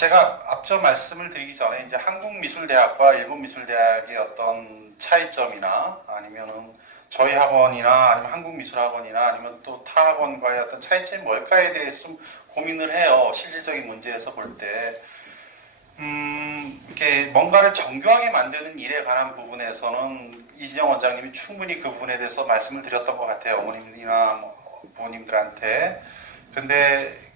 제가 앞서 말씀을 드리기 전에 이제 한국미술대학과 일본미술대학의 어떤 차이점이나 아니면은 저희 학원이나 아니면 한국미술학원이나 아니면 또 타 학원과의 어떤 차이점이 뭘까에 대해서 좀 고민을 해요. 실질적인 문제에서 볼 때. 이렇게 뭔가를 정교하게 만드는 일에 관한 부분에서는 이진영 원장님이 충분히 그 부분에 대해서 말씀을 드렸던 것 같아요. 어머님이나 뭐 부모님들한테. 근데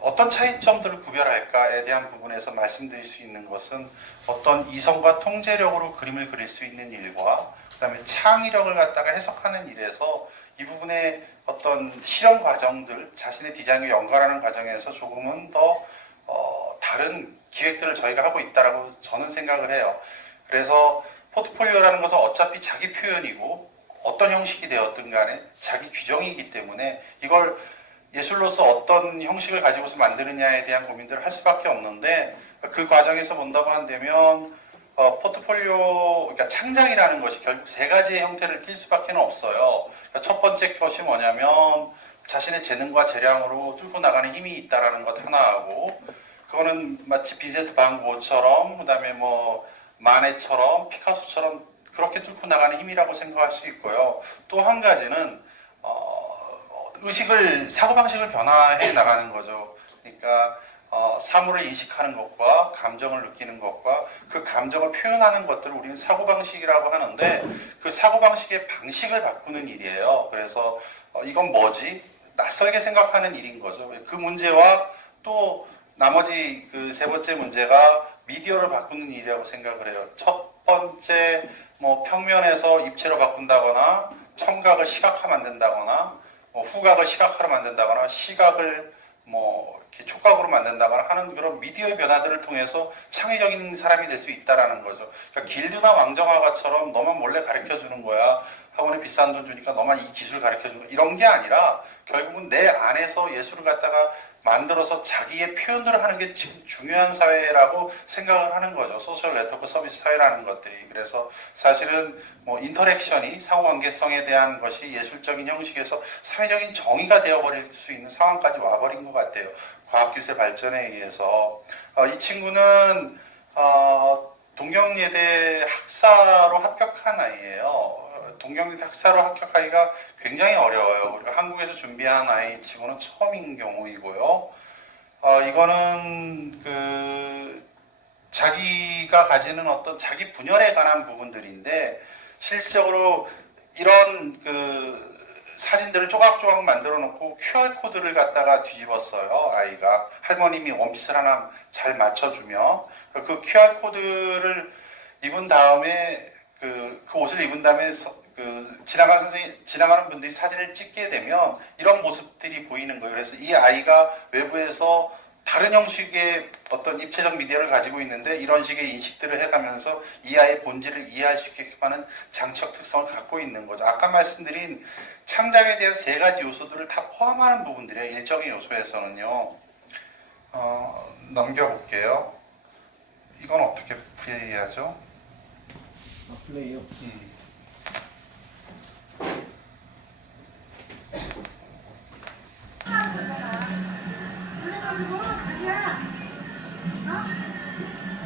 어떤 차이점들을 구별할까에 대한 부분에서 말씀드릴 수 있는 것은 어떤 이성과 통제력으로 그림을 그릴 수 있는 일과 그다음에 창의력을 갖다가 해석하는 일에서 이 부분의 어떤 실험 과정들, 자신의 디자인과 연관하는 과정에서 조금은 더 다른 기획들을 저희가 하고 있다라고 저는 생각을 해요. 그래서 포트폴리오라는 것은 어차피 자기 표현이고 어떤 형식이 되었든 간에 자기 규정이기 때문에 이걸 예술로서 어떤 형식을 가지고서 만드느냐에 대한 고민들을 할 수밖에 없는데 그 과정에서 본다고 한다면 포트폴리오, 그러니까 창작이라는 것이 결국 세 가지의 형태를 띌 수밖에 없어요. 그러니까 첫 번째 것이 뭐냐면 자신의 재능과 재량으로 뚫고 나가는 힘이 있다라는 것 하나하고 그거는 마치 비센트 반 고흐처럼 그다음에 뭐 마네처럼 피카소처럼 그렇게 뚫고 나가는 힘이라고 생각할 수 있고요. 또 한 가지는 의식을 사고방식을 변화해 나가는 거죠. 그러니까 사물을 인식하는 것과 감정을 느끼는 것과 그 감정을 표현하는 것들을 우리는 사고방식이라고 하는데 그 사고방식의 방식을 바꾸는 일이에요. 그래서 이건 뭐지? 낯설게 생각하는 일인 거죠. 그 문제와 또 나머지 그 세 번째 문제가 미디어를 바꾸는 일이라고 생각을 해요. 첫 번째 뭐 평면에서 입체로 바꾼다거나 청각을 시각화 만든다거나 후각을 시각화로 만든다거나 시각을 뭐 이렇게 촉각으로 만든다거나 하는 그런 미디어의 변화들을 통해서 창의적인 사람이 될 수 있다라는 거죠. 그러니까 길드나 왕정화가처럼 너만 몰래 가르쳐 주는 거야. 학원에 비싼 돈 주니까 너만 이 기술 가르쳐 주는 거야. 이런 게 아니라 결국은 내 안에서 예술을 갖다가 만들어서 자기의 표현을 하는 게 지금 중요한 사회라고 생각을 하는 거죠. 소셜 네트워크 서비스 사회라는 것들이. 그래서 사실은 뭐 인터랙션이 상호관계성에 대한 것이 예술적인 형식에서 사회적인 정의가 되어버릴 수 있는 상황까지 와버린 것 같아요. 과학기술 발전에 의해서. 이 친구는 동경예대 학사로 합격한 아이예요. 동경예대 학사로 합격하기가 굉장히 어려워요. 그리고 한국에서 준비한 아이 치고는 처음인 경우이고요. 이거는 자기가 가지는 어떤 자기 분열에 관한 부분들인데 실질적으로 이런 사진들을 조각조각 만들어 놓고 QR코드를 갖다가 뒤집었어요. 아이가 할머님이 원피스를 하나 잘 맞춰주며 그 QR코드를 입은 다음에 그 옷을 입은 다음에 지나가는 분들이 사진을 찍게 되면 이런 모습들이 보이는 거예요. 그래서 이 아이가 외부에서 다른 형식의 어떤 입체적 미디어를 가지고 있는데 이런 식의 인식들을 해가면서 이 아이의 본질을 이해할 수 있게끔 하는 장치적 특성을 갖고 있는 거죠. 아까 말씀드린 창작에 대한 세 가지 요소들을 다 포함하는 부분들이에요. 일정의 요소에서는요. 넘겨볼게요. 이건 어떻게 플레이하죠? 플레이요. 그래가지고 자기야,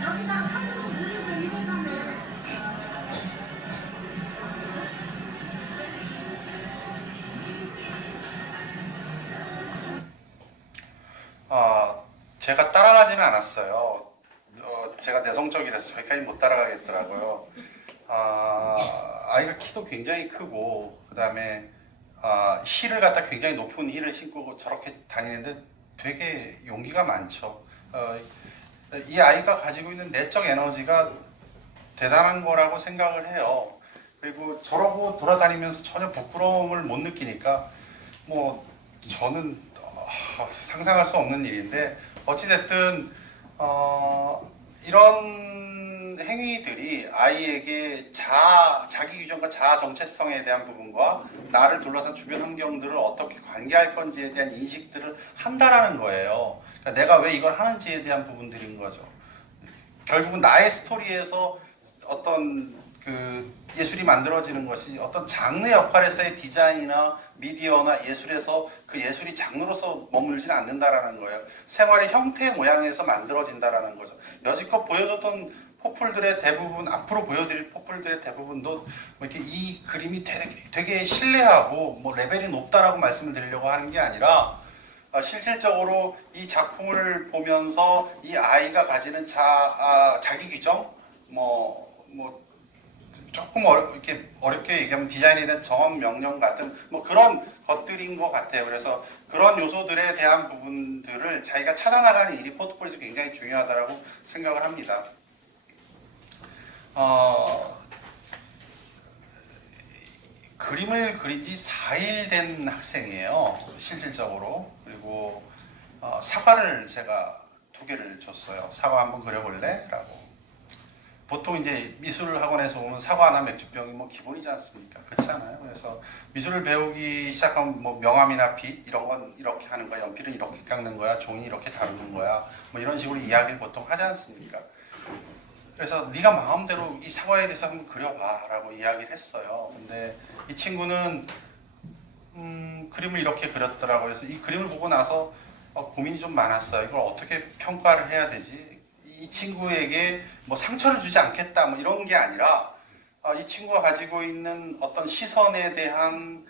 여기다가 사진을 올려줘 이래가면. 제가 따라가지는 않았어요. 제가 내성적이라서 저기까지 못 따라가겠더라고요. 아이가 키도 굉장히 크고 그 다음에 힐을 갖다 굉장히 높은 힐을 신고 저렇게 다니는데 되게 용기가 많죠. 이 아이가 가지고 있는 내적 에너지가 대단한 거라고 생각을 해요. 그리고 저러고 돌아다니면서 전혀 부끄러움을 못 느끼니까 뭐 저는 상상할 수 없는 일인데 어찌됐든 이런 행위들이 아이에게 자기 규정과 자아 정체성에 대한 부분과 나를 둘러싼 주변 환경들을 어떻게 관계할 건지에 대한 인식들을 한다라는 거예요. 그러니까 내가 왜 이걸 하는지에 대한 부분들인 거죠. 결국은 나의 스토리에서 어떤 그 예술이 만들어지는 것이 어떤 장르 역할에서의 디자인이나 미디어나 예술에서 그 예술이 장르로서 머물지는 않는다라는 거예요. 생활의 형태 모양에서 만들어진다라는 거죠. 여지껏 보여줬던 포플들의 대부분, 앞으로 보여드릴 포플들의 대부분도 뭐 이렇게 이 그림이 되게 신뢰하고 뭐 레벨이 높다라고 말씀을 드리려고 하는 게 아니라 실질적으로 이 작품을 보면서 이 아이가 가지는 자기 규정, 뭐 조금 이렇게 어렵게 얘기하면 디자인에 대한 정원 명령 같은 뭐 그런 것들인 것 같아요. 그래서 그런 요소들에 대한 부분들을 자기가 찾아나가는 일이 포트폴리오에서 굉장히 중요하다라고 생각을 합니다. 그림을 그린 지 4일 된 학생이에요. 실질적으로. 그리고 사과를 제가 2개를 줬어요. 사과 한번 그려볼래? 라고. 보통 이제 미술 학원에서 오면 사과나 맥주병이 뭐 기본이지 않습니까? 그렇지 않아요? 그래서 미술을 배우기 시작하면 뭐 명암이나 빛 이런 건 이렇게 하는 거야, 연필은 이렇게 깎는 거야, 종이 이렇게 다루는 거야, 뭐 이런 식으로 이야기를 보통 하지 않습니까? 그래서 네가 마음대로 이 사과에 대해서 한번 그려봐라고 이야기를 했어요. 근데 이 친구는 그림을 이렇게 그렸더라고요. 그래서 이 그림을 보고 나서 고민이 좀 많았어요. 이걸 어떻게 평가를 해야 되지? 이 친구에게 뭐 상처를 주지 않겠다 뭐 이런 게 아니라 이 친구가 가지고 있는 어떤 시선에 대한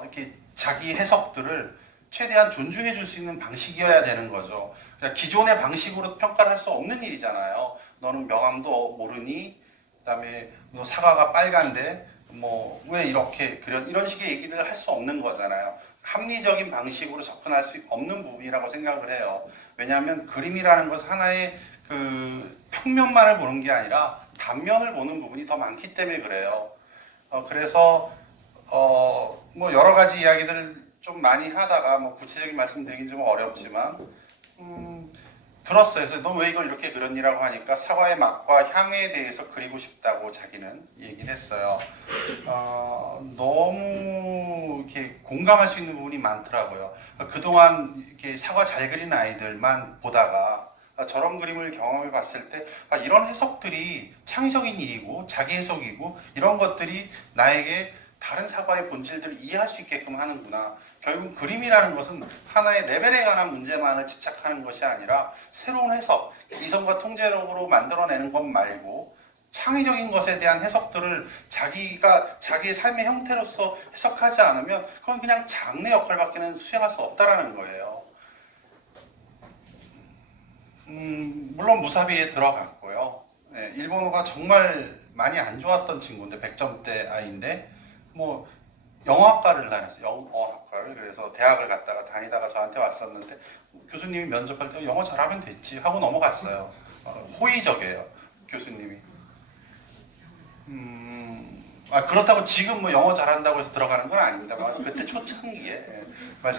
이렇게 자기 해석들을 최대한 존중해 줄 수 있는 방식이어야 되는 거죠. 그러니까 기존의 방식으로 평가를 할 수 없는 일이잖아요. 너는 명암도 모르니? 그다음에 너 사과가 빨간데 뭐 왜 이렇게 그런 이런 식의 얘기를 할 수 없는 거잖아요. 합리적인 방식으로 접근할 수 없는 부분이라고 생각을 해요. 왜냐하면 그림이라는 것은 하나의 그 평면만을 보는 게 아니라 단면을 보는 부분이 더 많기 때문에 그래요. 그래서 뭐 여러 가지 이야기들을 좀 많이 하다가 뭐 구체적인 말씀드리긴 좀 어렵지만 들었어요. 그래서 너 왜 이걸 이렇게 그렸니라고 하니까 사과의 맛과 향에 대해서 그리고 싶다고 자기는 얘기를 했어요. 너무 이렇게 공감할 수 있는 부분이 많더라고요. 그동안 이렇게 사과 잘 그리는 아이들만 보다가 저런 그림을 경험해 봤을 때 이런 해석들이 창의적인 일이고 자기 해석이고 이런 것들이 나에게 다른 사과의 본질들을 이해할 수 있게끔 하는구나. 결국 그림이라는 것은 하나의 레벨에 관한 문제만을 집착하는 것이 아니라 새로운 해석, 이성과 통제력으로 만들어내는 것 말고 창의적인 것에 대한 해석들을 자기가 자기의 삶의 형태로서 해석하지 않으면 그건 그냥 장르 역할밖에는 수행할 수 없다라는 거예요. 물론 무사비에 들어갔고요. 네, 일본어가 정말 많이 안 좋았던 친구인데 100점대 아이인데 뭐 영어학과를 다녔어요. 영어학과를. 그래서 대학을 갔다가 다니다가 저한테 왔었는데 교수님이 면접할 때 영어 잘하면 됐지 하고 넘어갔어요. 호의적이에요. 교수님이. 그렇다고 지금 뭐 영어 잘한다고 해서 들어가는 건 아닙니다만 그때 초창기에 말씀